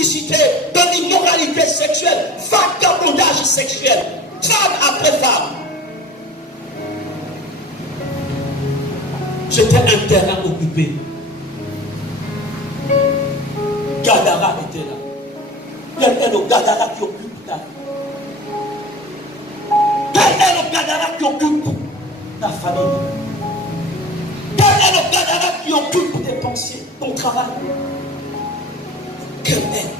d'impudicité, de l'immoralité sexuelle, vagabondage sexuel, femme après femme. C'était un terrain occupé. Gadara était là. Quel est le Gadara qui occupe ta vie? Quel est le Gadara qui occupe ta famille? Quel est le Gadara qui occupe tes pensées, ton travail? Quel est?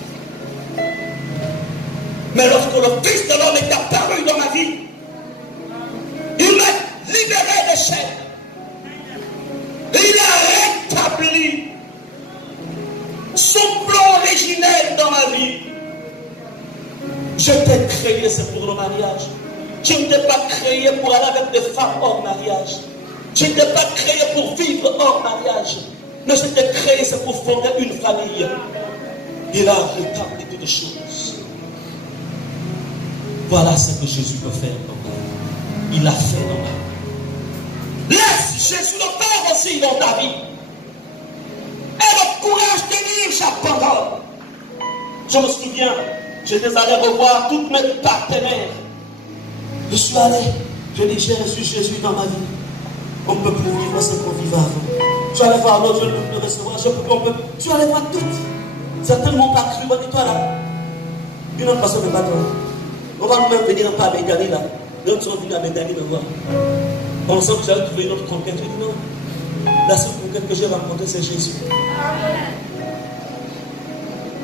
Mais lorsque le Fils de l'homme est apparu dans ma vie, il m'a libéré des chaînes. Il a rétabli son plan originel dans ma vie. Je t'ai créé, c'est pour le mariage. Je ne t'ai pas créé pour aller avec des femmes hors mariage. Je ne t'ai pas créé pour vivre hors mariage. Mais je t'ai créé, c'est pour fonder une famille. Il a rétabli toutes les choses. Voilà ce que Jésus peut faire dans ta vie. Il l'a fait dans ta vie. Laisse Jésus le faire aussi dans ta vie. Et le courage de dire j'abandonne. Je me souviens, j'étais allé revoir toutes mes partenaires. Je suis allé, je dis j'ai reçu Jésus dans ma vie. On ne peut plus vivre ce qu'on vivait avant. Je suis allé voir l'autre, je ne peux plus recevoir. Je suis allé voir toutes. Certains m'ont pas cru, on dit toi là. Une autre personne ne pas toi. On va même venir par Bédani là. D'autres sont venus à Bédani me voir. Pensant que j'allais trouver une autre conquête. Je dis non. La seule conquête que j'ai rencontrée, c'est Jésus.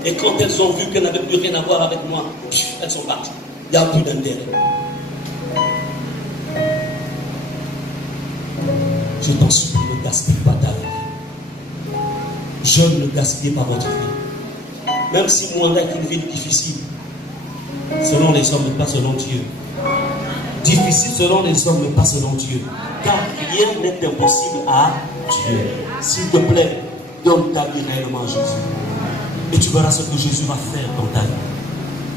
Et quand elles ont vu qu'elles n'avaient plus rien à voir avec moi, elles sont parties. Il n'y a plus d'intérêt. Je t'en supplie, ne gaspille pas ta vie. Jeune, ne gaspillez pas votre vie. Même si moi, est une vie difficile, selon les hommes, mais pas selon Dieu. Difficile selon les hommes, mais pas selon Dieu. Car rien n'est impossible à Dieu. S'il te plaît, donne ta vie réellement à Jésus. Et tu verras ce que Jésus va faire dans ta vie.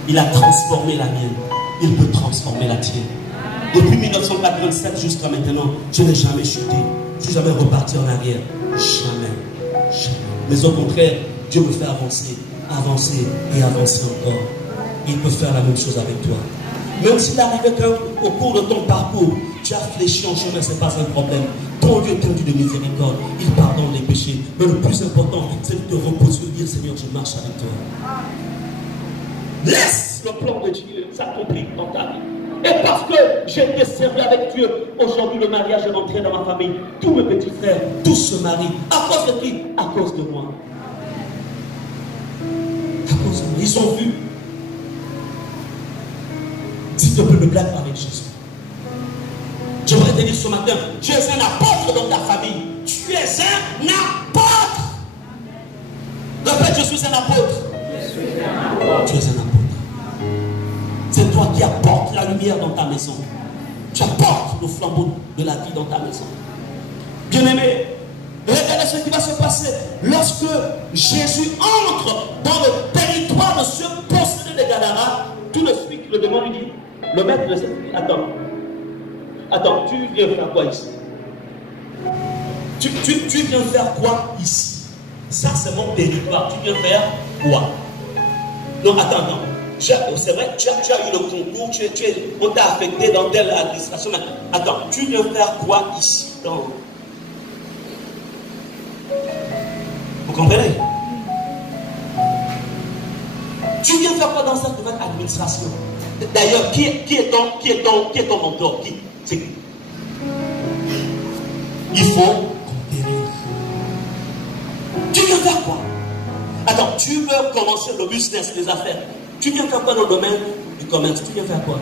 Il a transformé la mienne. Il peut transformer la tienne. Depuis 1987 jusqu'à maintenant, je n'ai jamais chuté. Je ne suis jamais reparti en arrière. Jamais. Jamais. Mais au contraire, Dieu me fait avancer, avancer et avancer encore. Il peut faire la même chose avec toi. Même s'il arrivait qu'au cours de ton parcours, tu as fléchi en chemin, ce n'est pas un problème. Ton Dieu est tendu de miséricorde. Il pardonne les péchés. Mais le plus important, c'est de te reposer et de dire Seigneur, je marche avec toi. Laisse le plan de Dieu s'accomplir dans ta vie. Et parce que j'ai été servi avec Dieu, aujourd'hui le mariage est rentré dans ma famille. Tous mes petits frères, tous se marient. À cause de qui? À cause de moi. À cause de moi. Ils ont vu. S'il te plaît, ne blague pas avec Jésus. J'aimerais te dire ce matin, tu es un apôtre dans ta famille. Tu es un apôtre. Répète, je suis un apôtre. Tu es un apôtre. C'est toi qui apportes la lumière dans ta maison. Tu apportes le flambeau de la vie dans ta maison. Bien-aimé, regardez ce qui va se passer lorsque Jésus entre dans le territoire de ce possédé de Gadara. Tout de suite, le démon lui dit, le maître de cette vie, attends, tu viens faire quoi ici? Tu viens faire quoi ici? Ça, c'est mon territoire. Tu viens faire quoi? Non, attends. C'est vrai, tu as eu le concours, on t'a affecté dans telle administration. Mais attends, tu viens faire quoi ici? Vous comprenez? Tu viens faire quoi dans cette nouvelle administration? D'ailleurs, qui est ton mentor? C'est qui? Il faut conquérir. Tu viens faire quoi? Attends, tu veux commencer le business, les affaires. Tu viens faire quoi dans le domaine du commerce? Tu viens faire quoi?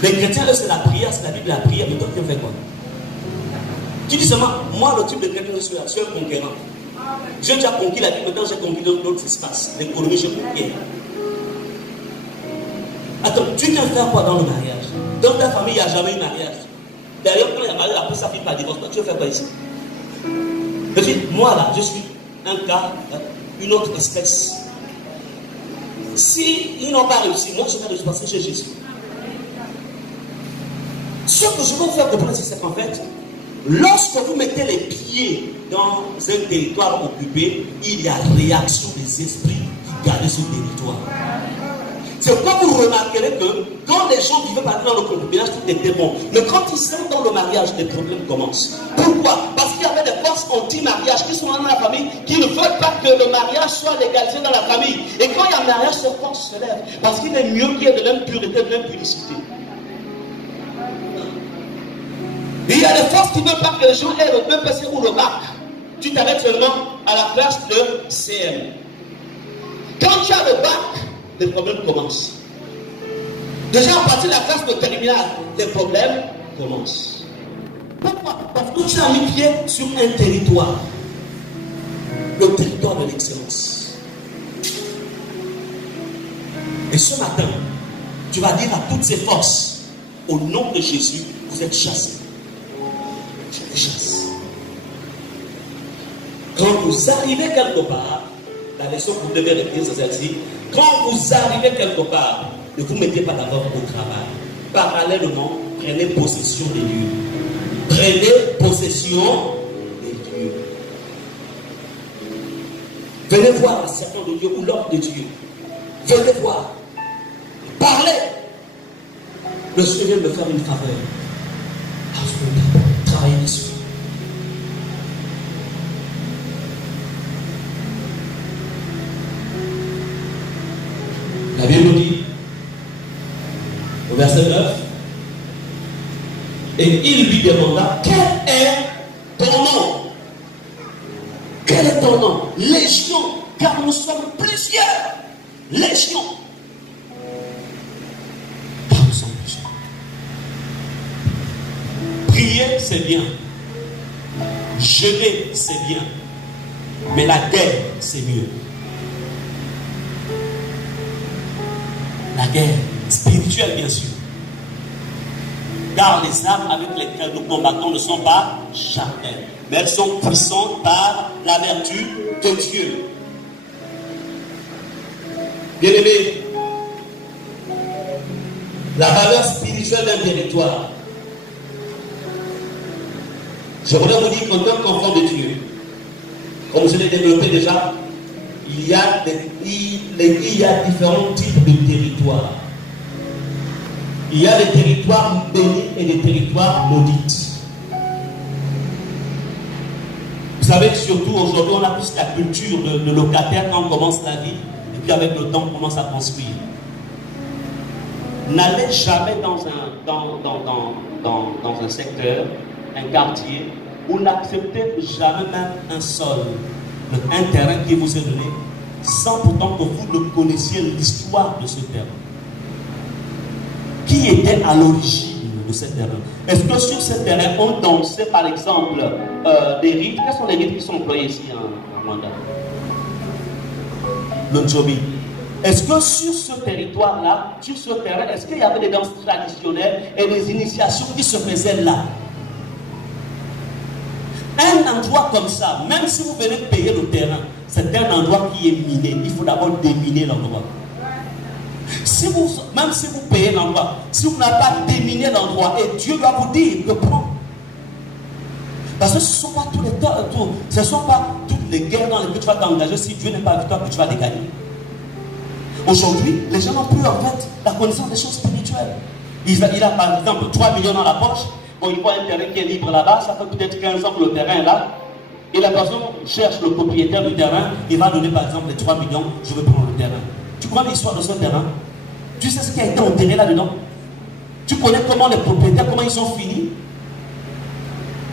Les chrétiens, c'est la prière, c'est la Bible, la prière, mais toi, tu viens faire quoi? Tu dis seulement, moi, le type de chrétien, je suis un conquérant. J'ai déjà conquis la vie, maintenant j'ai conquis d'autres espaces. L'économie, j'ai conquis. Attends, tu viens faire quoi dans le mariage? Dans ta famille, il n'y a jamais eu mariage. D'ailleurs, quand il y a mariage, après sa fille par divorce, tu veux faire quoi ici? Je dis, moi là, je suis un cas, une autre espèce. Si ils n'ont pas réussi, moi je vais réussir parce que j'ai Jésus. Ce que je veux vous faire comprendre, c'est qu'en fait, lorsque vous mettez les pieds dans un territoire occupé, il y a réaction des esprits qui garder ce territoire. C'est pourquoi vous remarquerez que quand les gens vivent par exemple dans le concubinage, tout était bon. Mais quand ils sont dans le mariage, les problèmes commencent. Pourquoi? Parce qu'il y avait des forces anti-mariage qui sont dans la famille, qui ne veulent pas que le mariage soit légalisé dans la famille. Et quand il y a un mariage, ces forces se lèvent. Parce qu'il est mieux qu'il y ait de l'impureté, de l'impudicité. Il y a des forces qui ne veulent pas que les gens aient le BPC ou le bac. Tu t'arrêtes seulement à la classe de CM. Quand tu as le bac, les problèmes commencent. Déjà à partir de la classe de terminale, les problèmes commencent. Pourquoi? Parce que tu as mis pied sur un territoire. Le territoire de l'excellence. Et ce matin, tu vas dire à toutes ces forces, au nom de Jésus, vous êtes chassés. Je les chasse. Quand vous arrivez quelque part, la leçon que vous devez retenir, c'est celle-ci. Quand vous arrivez quelque part, ne vous mettez pas d'abord au travail. Parallèlement, prenez possession des lieux. Prenez possession des lieux. Venez voir un certain de Dieu ou l'homme de Dieu. Venez voir. Parlez. Le Seigneur vient me faire une faveur. Travaillez dessus. La Bible dit, au verset 9, et il lui demanda, quel est ton nom? Quel est ton nom? Légion, car nous sommes plusieurs. Légion. Car nous sommes plusieurs. Prier, c'est bien. Jeûner, c'est bien. Mais la guerre, c'est mieux. La guerre spirituelle, bien sûr. Car les armes avec lesquelles nous combattons ne sont pas charnelles, mais elles sont puissantes par la vertu de Dieu. Bien-aimés, la valeur spirituelle d'un territoire. Je voudrais vous dire qu'en tant qu'enfant de Dieu, comme je l'ai développé déjà, il y a différents types de territoires. Il y a des territoires bénis et des territoires maudits. Vous savez que surtout aujourd'hui, on a plus la culture de locataire quand on commence la vie, et puis avec le temps, on commence à construire. N'allez jamais dans un secteur, un quartier, où n'acceptez jamais même un sol, un terrain qui vous est donné, sans pourtant que vous ne connaissiez l'histoire de ce terrain. Qui était à l'origine de ce terrain? Est-ce que sur ce terrain, on dansait par exemple des rites? Quels sont les rites qui sont employés ici en Rwanda? Le Njobi. Est-ce que sur ce territoire-là, sur ce terrain, est-ce qu'il y avait des danses traditionnelles et des initiations qui se faisaient là? Un endroit comme ça, même si vous venez payer le terrain, c'est un endroit qui est miné. Il faut d'abord déminer l'endroit. Même si vous payez l'endroit, si vous n'avez pas déminé l'endroit, et Dieu va vous dire de prendre. Parce que ce ne sont pas tous les temps, ce ne sont pas toutes les guerres dans lesquelles tu vas t'engager si Dieu n'est pas avec toi que tu vas les gagner. Aujourd'hui, les gens n'ont plus en fait la connaissance des choses spirituelles. Il a par exemple 3 millions dans la poche. Bon, il voit un terrain qui est libre là-bas, ça fait peut-être 15 ans que le terrain est là. Et la personne cherche le propriétaire du terrain, il va donner par exemple les 3 millions, je veux prendre le terrain. Tu connais l'histoire de ce terrain? Tu sais ce qui a été enterré là-dedans? Tu connais comment les propriétaires, comment ils sont finis?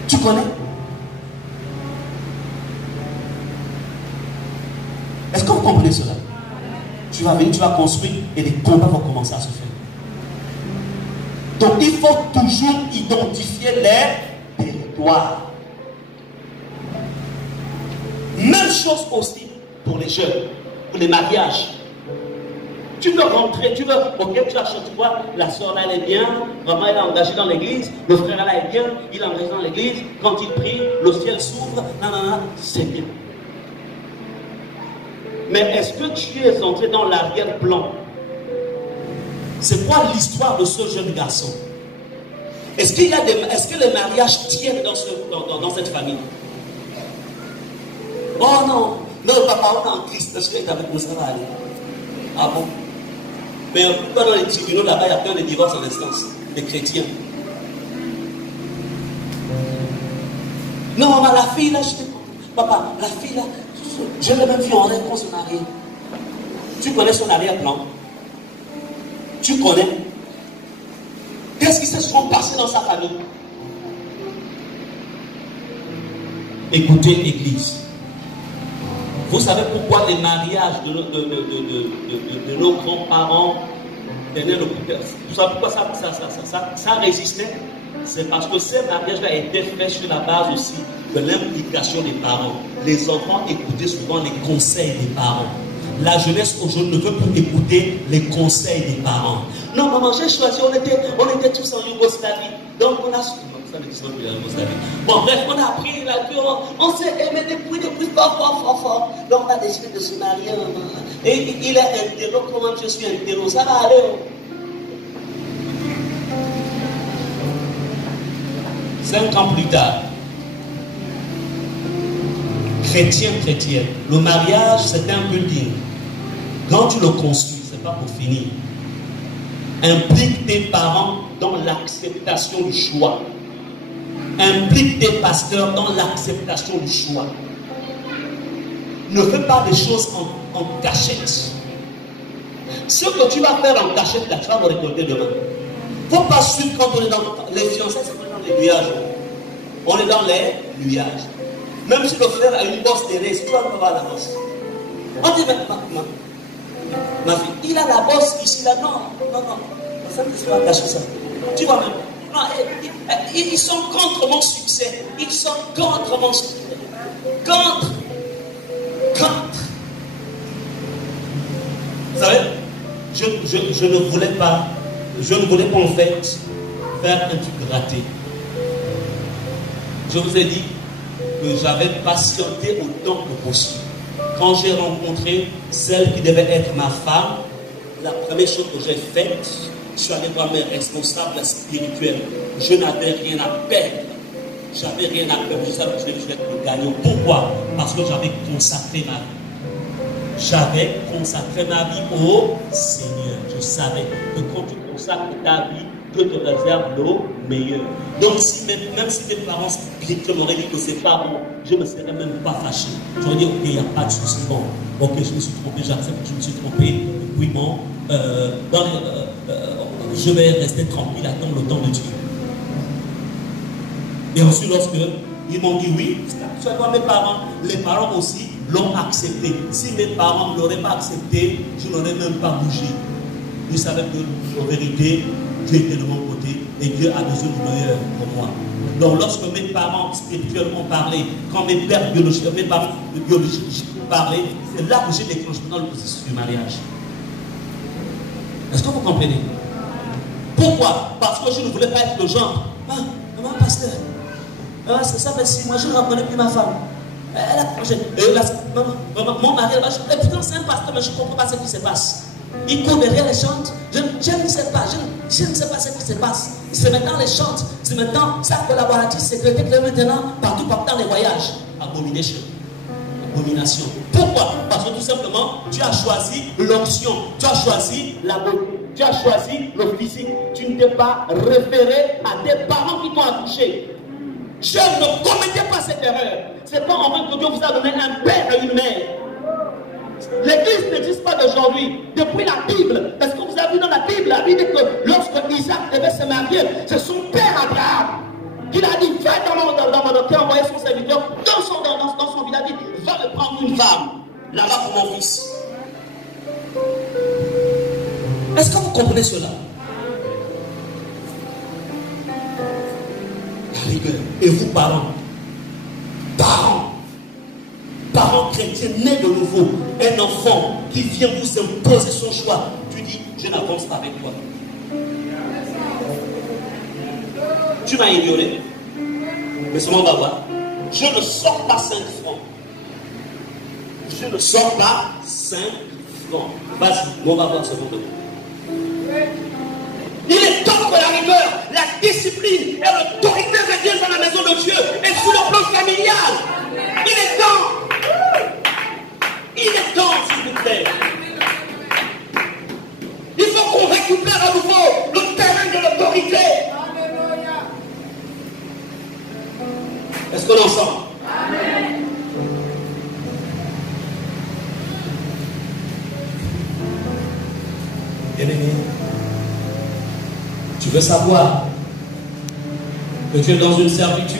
Tu connais? Est-ce que vous comprenez cela? Tu vas venir, tu vas construire et les combats vont commencer à se faire. Donc il faut toujours identifier les territoires. Même chose aussi pour les jeunes, pour les mariages. Tu veux rentrer, tu achètes, tu vois, la soeur là elle est bien, vraiment elle est engagée dans l'église, le frère là est bien, il est engagé dans l'église, quand il prie, le ciel s'ouvre, c'est bien. Mais est-ce que tu es entré dans l'arrière-plan? C'est quoi l'histoire de ce jeune garçon? Est-ce que les mariages tiennent dans cette famille? Oh non, Non, papa, on est en Christ. Parce que avec nous, ça va aller. Ah bon? Mais pourquoi dans les tribunaux là-bas, il y a plein de divorces en instance, des chrétiens? Non, mais la fille là, papa, la fille là, je l'ai même vu en rêve qu'on se marie. Tu connais son arrière-plan? Tu connais? Qu'est-ce qui s'est souvent passé dans sa famille? Écoutez l'Église. Vous savez pourquoi les mariages de nos grands-parents, vous savez pourquoi ça résistait? C'est parce que ces mariages-là étaient faits sur la base aussi de l'implication des parents. Les enfants écoutaient souvent les conseils des parents. La jeunesse aujourd'hui ne veut plus écouter les conseils des parents. Non, maman, j'ai choisi, on était tous en Yougoslavie. Donc on a... Bon, bref, on a appris là, on s'est aimé depuis fort. Donc on a décidé de se marier. Et il est intello, comment je suis intello, ça va aller. 5 ans plus tard, chrétienne, le mariage c'est un building. Quand tu le construis, c'est pas pour finir. Implique tes parents dans l'acceptation du choix. Implique tes pasteurs dans l'acceptation du choix. Ne fais pas des choses en cachette. Ce que tu vas faire en cachette, là, tu vas le récolter demain. Il ne faut pas suivre quand on est dans les fiançailles, c'est pas dans les nuages. On est dans les nuages. Même si le frère a une bosse terrestre, tu vas voir la bosse. On dit maintenant, ma fille, il a la bosse ici, là. Non. Ça ne pas cacher ça. Tu vois même. Non, ils sont contre mon succès. Ils sont contre mon succès. Contre. Vous savez, je ne voulais pas en fait faire un truc raté. Je vous ai dit que j'avais patienté autant que possible. Quand j'ai rencontré celle qui devait être ma femme, la première chose que j'ai faite, je suis allé voir mes responsables spirituels. Je n'avais rien à perdre. J'avais rien à perdre. Je savais que je devais être le gagnant. Pourquoi? Parce que j'avais consacré ma vie. J'avais consacré ma vie au Seigneur. Je savais que quand tu consacres ta vie, Dieu te réserve le meilleur. Donc, même si mes parents spirituels m'auraient dit que c'est pas bon, je ne me serais même pas fâché. J'aurais dit, ok, il n'y a pas de souci. Bon, ok, je me suis trompé, j'accepte que je me suis trompé. Et puis bon, je vais rester tranquille, attendre le temps de Dieu. Et ensuite, lorsque ils m'ont dit oui, c'est quoi mes parents, les parents aussi l'ont accepté. Si mes parents ne l'auraient pas accepté, je n'aurais même pas bougé. Ils savaient que, en vérité, Dieu était de mon côté et Dieu a besoin du meilleur pour moi. Donc, lorsque mes parents spirituels ont parlé, quand mes parents biologiques ont parlé, c'est là que j'ai déclenché dans le processus du mariage. Est-ce que vous comprenez? Pourquoi? Parce que je ne voulais pas être le genre. Maman, pasteur, c'est ça, mais si moi je ne reconnais plus ma femme. Mon mari, putain, c'est un pasteur, mais je ne comprends pas ce qui se passe. Il court derrière les chantes. Je ne sais pas ce qui se passe. C'est maintenant les chantes. C'est maintenant sa collaboratrice secrétaire qui est maintenant partout dans les voyages. Abomination. Pourquoi? Parce que tout simplement, tu as choisi l'onction. Tu as choisi la beauté. Tu as choisi le physique. Tu ne t'es pas référé à des parents qui t'ont accouché. Je ne commettais pas cette erreur. C'est pas en vain que Dieu vous a donné un père et une mère. L'église n'existe pas d'aujourd'hui. Depuis la Bible, parce que vous avez vu dans la Bible, la Bible dit que lorsque Isaac devait se marier, c'est son père Abraham qui a dit, va dans mon qui a envoyé son serviteur dans son village, il a dit, va me prendre une femme là-bas pour mon fils. Est-ce que vous comprenez cela? La rigueur. Et vous, parents chrétiens nés de nouveau, un enfant qui vient vous imposer son choix, tu dis, je n'avance pas avec toi. Tu m'as ignoré, mais seulement on va voir. Je ne sors pas 5 francs. Je ne sors pas 5 francs. Vas-y, on va voir ce moment. Il est temps que la rigueur, la discipline et l'autorité reviennent dans la maison de Dieu et sur le plan familial. Il est temps. Il est temps, s'il vous plaît. Il faut qu'on récupère à nouveau le terrain de l'autorité. Est-ce qu'on est ensemble? Amen. Bien-aimé, tu veux savoir que tu es dans une servitude?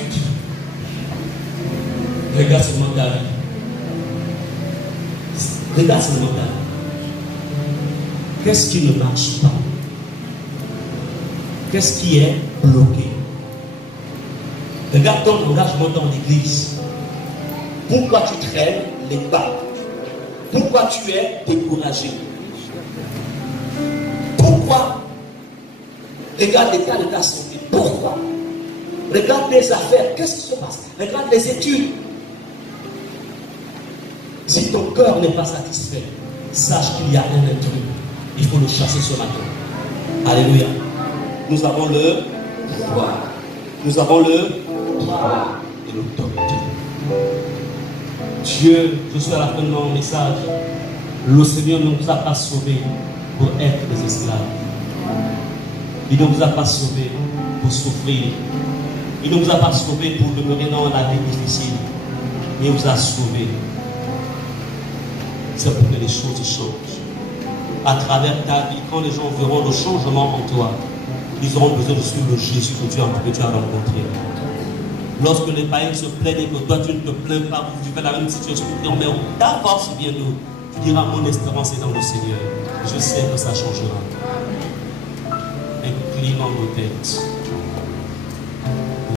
Regarde seulement ta vie. Regarde seulement ta vie. Qu'est-ce qui ne marche pas? Qu'est-ce qui est bloqué? Regarde ton engagement dans l'église. Pourquoi tu traînes les pas? Pourquoi tu es découragé? Pourquoi? Regarde l'état de ta santé. Pourquoi? Regarde tes affaires. Qu'est-ce qui se passe? Regarde les études. Si ton cœur n'est pas satisfait, sache qu'il y a un intrus. Il faut le chasser ce matin. Alléluia. Nous avons le pouvoir. Nous avons le pouvoir et l'autorité. Dieu, je suis à la fin de mon message. Le Seigneur ne nous a pas sauvés pour être des esclaves. Il ne nous a pas sauvés pour souffrir. Il ne nous a pas sauvés pour demeurer dans la vie difficile. Il nous a sauvés. C'est pour que les choses changent. À travers ta vie, quand les gens verront le changement en toi, ils auront besoin de suivre le Jésus que tu as rencontré. Lorsque les païens se plaignent et que toi tu ne te plains pas, vous vivez la même situation, tu dis, mais ta force vient d'où? Tu diras, mon espérance est dans le Seigneur. Je sais que ça changera. Inclinons nos têtes.